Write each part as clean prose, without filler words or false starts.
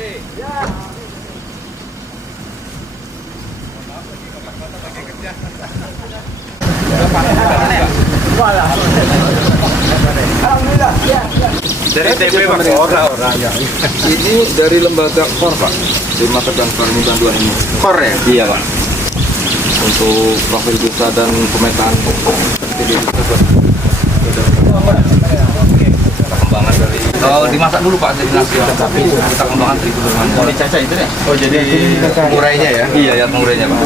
Dari TP Pak, orang ya. Ini dari lembaga KOR Pak, Terima Kasih Bantuan ini. KOR ya? Iya Pak. Untuk profil desa dan pemetaan perkembangan dari dimasak dulu Pak, destinasi tapi kita kembangkan terigu dengan dicaca itu ya? Oh jadi pengurainya ya? Iya ya pengurainya Pak.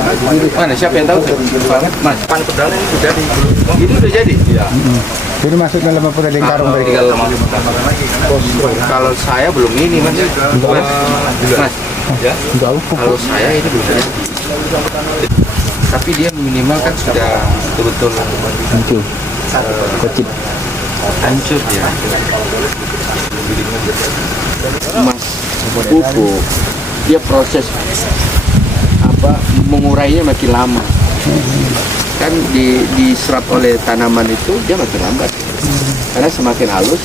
Mana siapa yang tahu? Mas, pan pedalnya ini sudah di ini udah jadi? Iya. Jadi masuk dalam apa tadi karung tadi? Kalau saya belum ini Mas. Mas, ya? Kalau saya ini belum ada. Tapi dia minimal kan sudah betul-betul hancur. Kecil. Hancur ya. Mas pupuk dia proses mengurainya makin lama. Kan diserap oleh tanaman itu dia makin lambat. Karena semakin halus,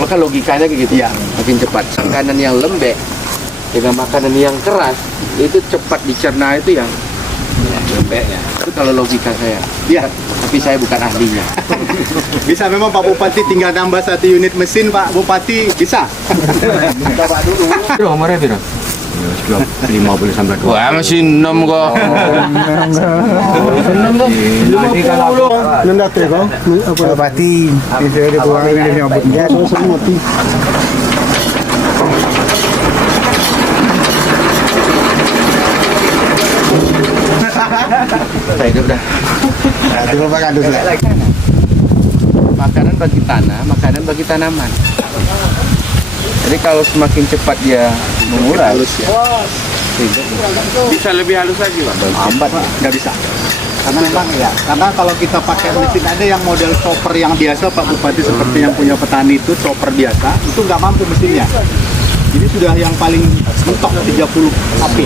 maka logikanya kayak gitu ya, makin cepat. Makanan yang lembek dengan makanan yang keras itu cepat dicerna itu yang lembeknya. Itu kalau logika saya. Iya. Tapi saya bukan ahlinya. Bisa memang Pak Bupati tinggal nambah 1 unit mesin Pak Bupati bisa. Coba dulu. Berapa umurnya Biro? 50 sampai 20. Wah masih 6 kok. 50 kalau nendak ya kok. Pak Bupati bisa dibuang ini nyobot. Ya semua mati. Saya hidup dah. Terima kasih. Makanan bagi tanah, makanan bagi tanaman. Jadi kalau semakin cepat dia mengurai, bisa lebih halus lagi Pak. Lambat nggak bisa. Karena memang ya, karena kalau kita pakai mesin ada yang model chopper yang biasa Pak Bupati seperti yang punya petani itu chopper biasa, itu nggak mampu mesinnya. Ini sudah yang paling mentok 30 api.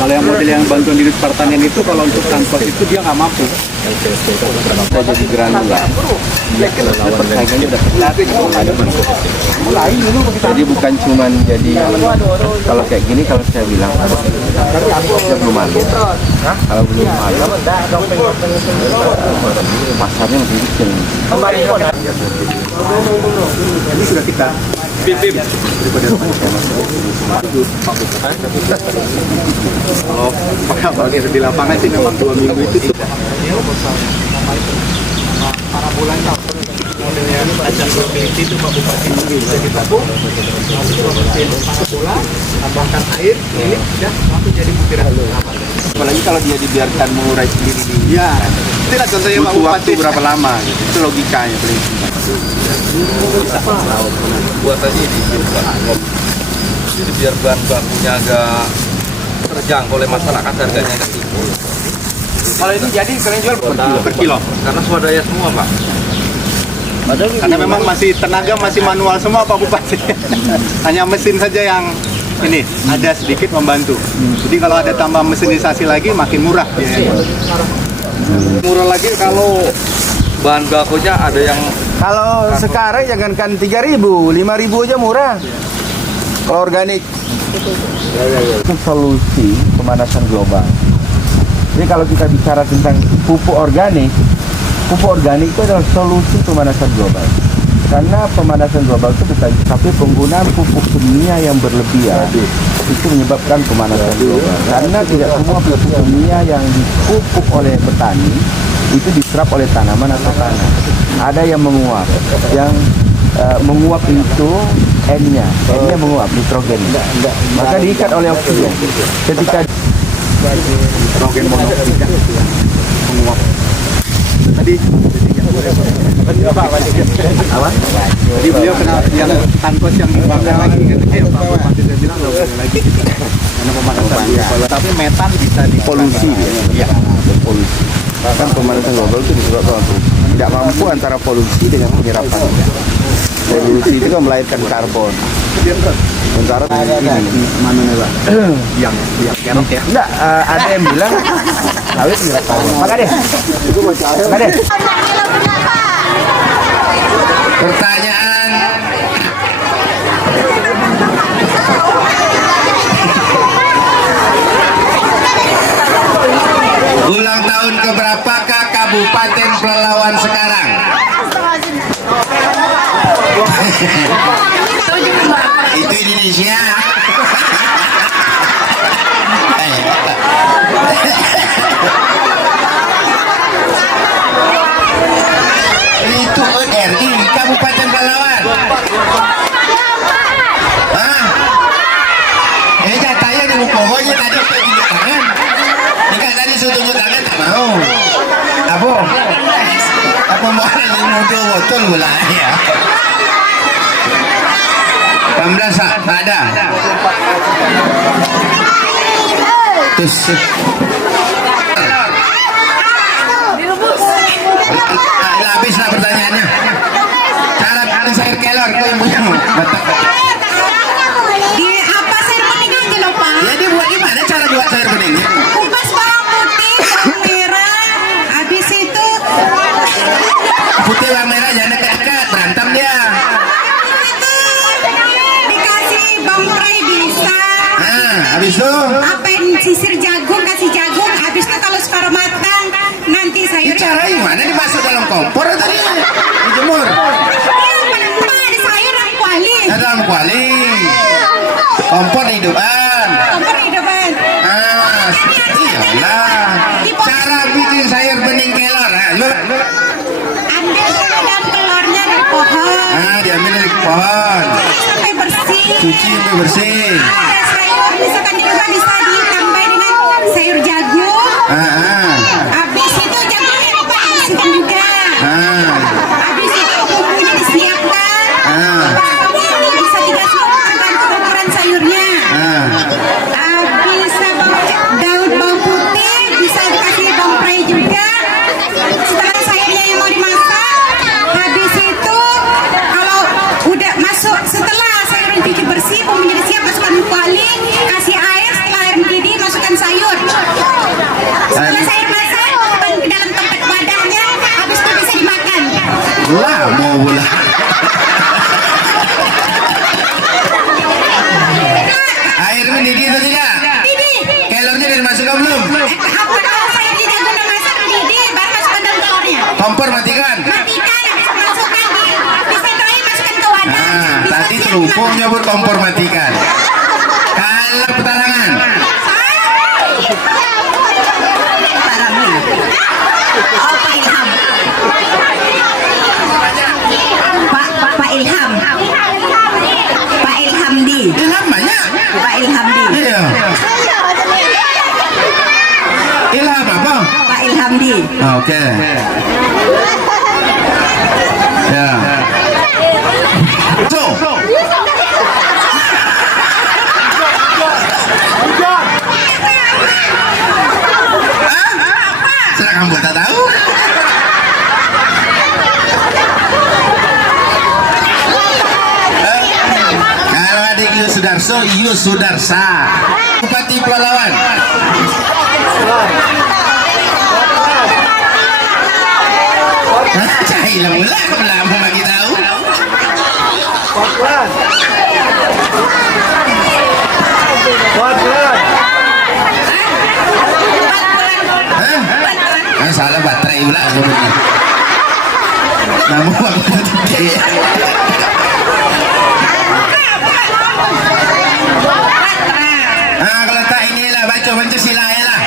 Kalau yang model yang bantuan dinas pertanian itu kalau untuk transport itu dia nggak mampu. Kita jadi granula. Persaingannya udah mulai dulu. Jadi bukan cuman jadi kalau kayak gini kalau saya bilang belum malu. Kalau belum malu pasarnya masih kecil. Ini sudah kita Bim. kalau di lapangan sih memang 2 minggu itu para bulannya modelnya ajak mobility itu Pak Bupati bisa ditabung masuk bola tambahkan air ini sudah langsung jadi butiran. Apalagi kalau dia dibiarkan mengurai sendiri di ya tidak contohnya Pak butuh Bupati waktu berapa lama gitu. Itu logikanya paling bisa buat aja di jadi biar bahan bakunya agak terjangkau oleh masyarakat, harganya agak tinggi. Kalau ini jadi kalian jual per kilo karena swadaya semua Pak. karena memang masih tenaga masih manual semua Pak Bupati. Hanya mesin saja yang ini ada sedikit membantu. Jadi kalau ada tambah mesinisasi lagi makin murah biayanya. Murah lagi kalau bahan bakunya ada yang Kalau sekarang jangankan 3.000, 5.000 aja murah. Kalau organik. Itu solusi pemanasan global. Jadi kalau kita bicara tentang pupuk organik itu adalah solusi pemanasan global. Karena pemanasan global itu bukan, tapi penggunaan pupuk kimia yang berlebihan itu menyebabkan pemanasan global. Karena tidak semua pupuk kimia yang dipupuk oleh petani itu diserap oleh tanaman atau tanah. Ada yang menguap, yang menguap itu N-nya menguap, nitrogen. Maka diikat oleh oksigen. Ketika Nitrogen monoksida menguap. Tadi apa? Jadi beliau kena yang tangkos yang dibakar lagi kan? Pak Bupati saya bilang nggak boleh lagi gitu. Karena pemanasan global. Tapi metan bisa Polusi dia. Iya. Polusi. Bahkan pemanasan global itu disebabkan tidak mampu antara polusi dengan penyerapan. Polusi itu kan melahirkan karbon. Sementara ini Mana nih Pak? Yang kerok ya? enggak, ada yang bilang sawit menyerap karbon. Maka deh. Maka deh. pertanyaan Ulang tahun keberapakah Kabupaten Pelalawan sekarang? Itu Indonesia. Itu RI Kabupaten Pelalawan. Hah? Jatahnya di pokoknya tadi tunjuk tangan. Jika tadi suruh tunjuk tangan tak mau. Apa mau botol pula ya? 18 tak ada. Terus habislah pertanyaannya. Cara sayur kelor ke ibunya. Di apa sayur bening aja loh Pak? Ya dia buat gimana cara buat sayur bening? Kupas bawang putih, bawang merah, habis itu Putih bawang merah jangan dekat-dekat, berantem dia. dikasih bawang prei bisa. Habis itu Apain sisir jagung, kasih jagung. Habis itu kalau separuh matang, nanti sayurnya. cara gimana dimasuk dalam kompor atau dijemur? Ada sayur yang kuali. Dalam kuali. Kompor di depan. Kompor di depan. Iyalah. Cara bikin sayur bening kelor. Ambil daun telurnya dari pohon. Diambil dari pohon. Sampai bersih. Cuci sampai bersih. Ada sayur, misalkan di rumah bisa ditambah dengan sayur jagung. Habis itu jagungnya lupa dibersihkan juga. Habis itu bumbunya disiapkan. Bisa 3 suap tergantung ukuran sayurnya. Habis daun bawang putih bisa dikasih bawang prei juga. Setelah sayurnya yang mau dimasak, habis itu kalau udah masuk, setelah sayur dicuci bersih, bumbunya disiap, masukkan kuali, kasih air, setelah air mendidih masukkan sayur. Setelah sayur masak, masukkan ke dalam tempat wadahnya, habis itu bisa dimakan. Mau pula. Air mendidih atau tidak? Didih. Kelornya udah dimasukkan belum? Kalau sayurnya jagung udah masak, mendidih, baru masukkan dalam telurnya. Kompor matikan. Matikan, habis masukkan di sendoin, masukkan ke wadah. Bisa Tadi siap terhubung dimakan. nyebut kompor matikan. Kalau petarangan. Pak Ilham. Pak Ilhamdi. Ilham banyak. Pak Ilhamdi. Iya. Ilham apa? Pak Ilhamdi. Oke. Ya. So. Serah kamu tak tahu? Kalau adik Yus Sudarsa, Bupati Pelalawan. Cahil mula, lama bagi tahu. Salah baterai pula sebenarnya. Namun waktu itu kalau tak inilah baca Pancasila ya lah.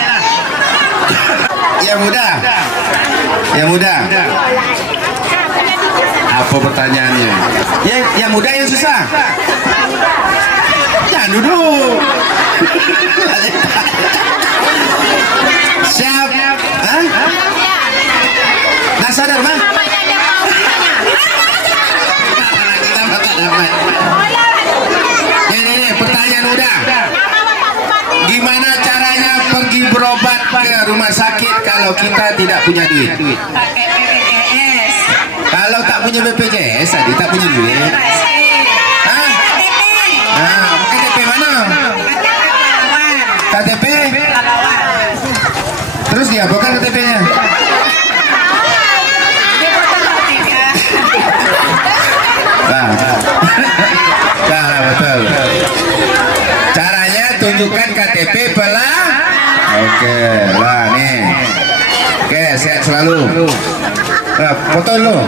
Yang muda. Apa pertanyaannya? Yang muda yang susah. Jangan duduk. Siap. Nah sadar bang. Ini pertanyaan muda. Gimana caranya pergi berobat ke rumah sakit kalau kita tidak punya duit? Pakai BPJS. Kalau tak punya BPJS, tadi tak punya duit. KTP mana? KTP? Terus diapakan KTP-nya? Nah, betul. Caranya tunjukkan KTP pelah. Oke, lah nih. sehat selalu. Nah, foto dulu.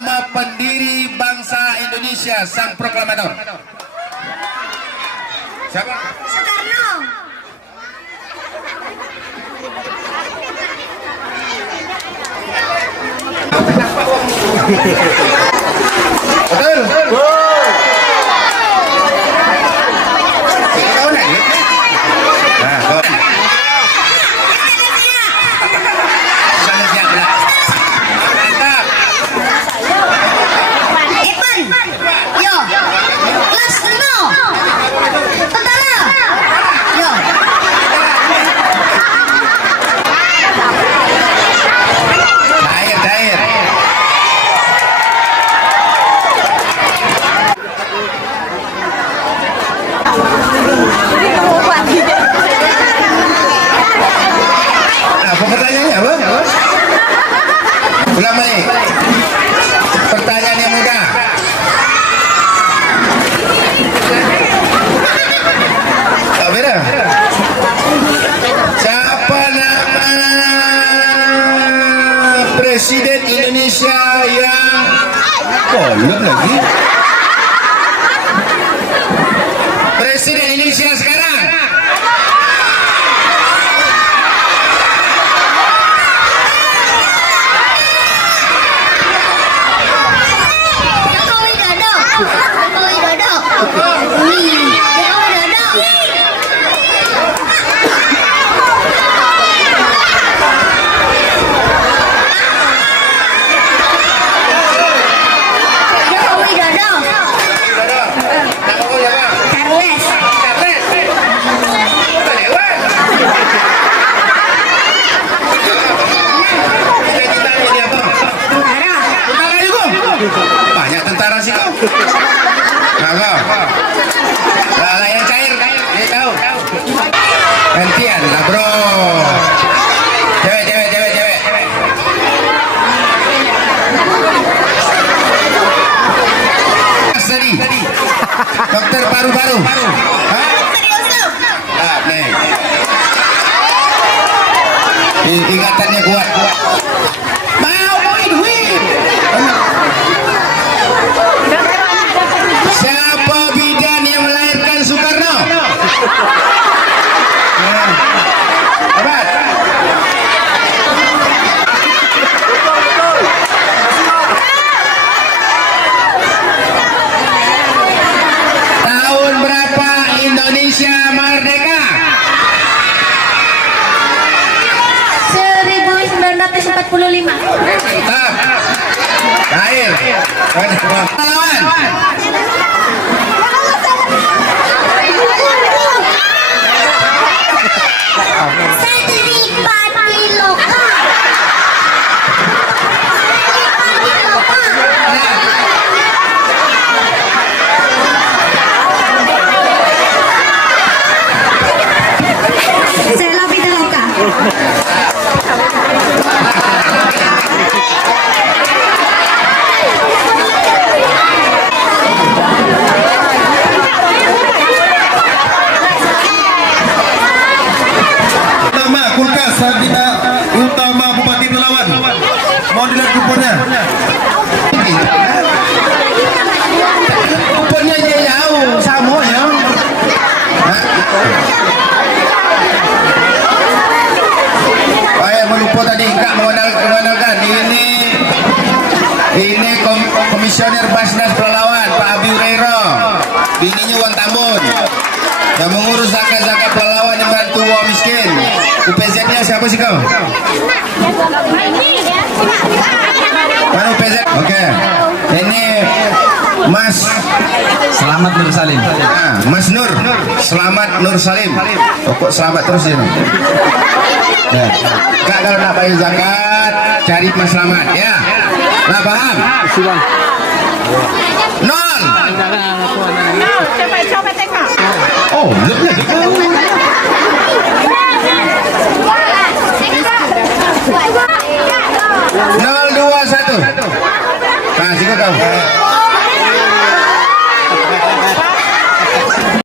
Nama pendiri bangsa Indonesia, sang proklamator. Siapa? Soekarno. Betul. Kau nanya? Nah, kau. Sana siap pula. Mantap. Evan. Yo. Kelas 6. Tentara. Yo. Cair. Apa pertanyaannya, Bang? Ulang balik. Pertanyaan yang mudah. Tak beda. Siapa nama Presiden Indonesia yang kolot lagi? Presiden Indonesia sekarang. Joko Widodo. Joko Widodo. Joko Widodo. Joko Widodo. Nama kau siapa? Charles. Cita-citanya dia apa? Tentara. Tentara juga. Banyak tentara sih kau. Nah kau. Lah yang cair, dia tahu. Gantian lah bro. Cewek. Tadi. Dokter paru-paru. Hah? Ah, nih. Ingatannya kuat. Mau duit. Siapa bidan yang melahirkan Soekarno? Hebat. Tahun berapa Indonesia merdeka? 1945. Mantap. Cair. Lawan. Sertifikat Piloka. Sela Pitaloka. Utama kulkas Sardina Utama Bupati Pelawan. Mau dilihat kuponnya? Kuponnya dia jauh, sama ya. Saya melupa tadi Kak mengenalkan ini komisioner Basnas Pelalawan Pak Abi Hurairah, bininya Wan Tambun yang mengurus zakat Pelalawan yang bantu orang miskin. UPZ-nya siapa sih kau? Mana UPZ? Oke. Ini Mas Selamat Nur Salim. Mas Nur Selamat Nur Salim. Pokok selamat terus ya. Ya. Kak kalau nak bayar zakat cari Mas Selamat ya. Nah paham? Nol. Coba tengok. Oh, lebih lagi. 021. Kasih kau.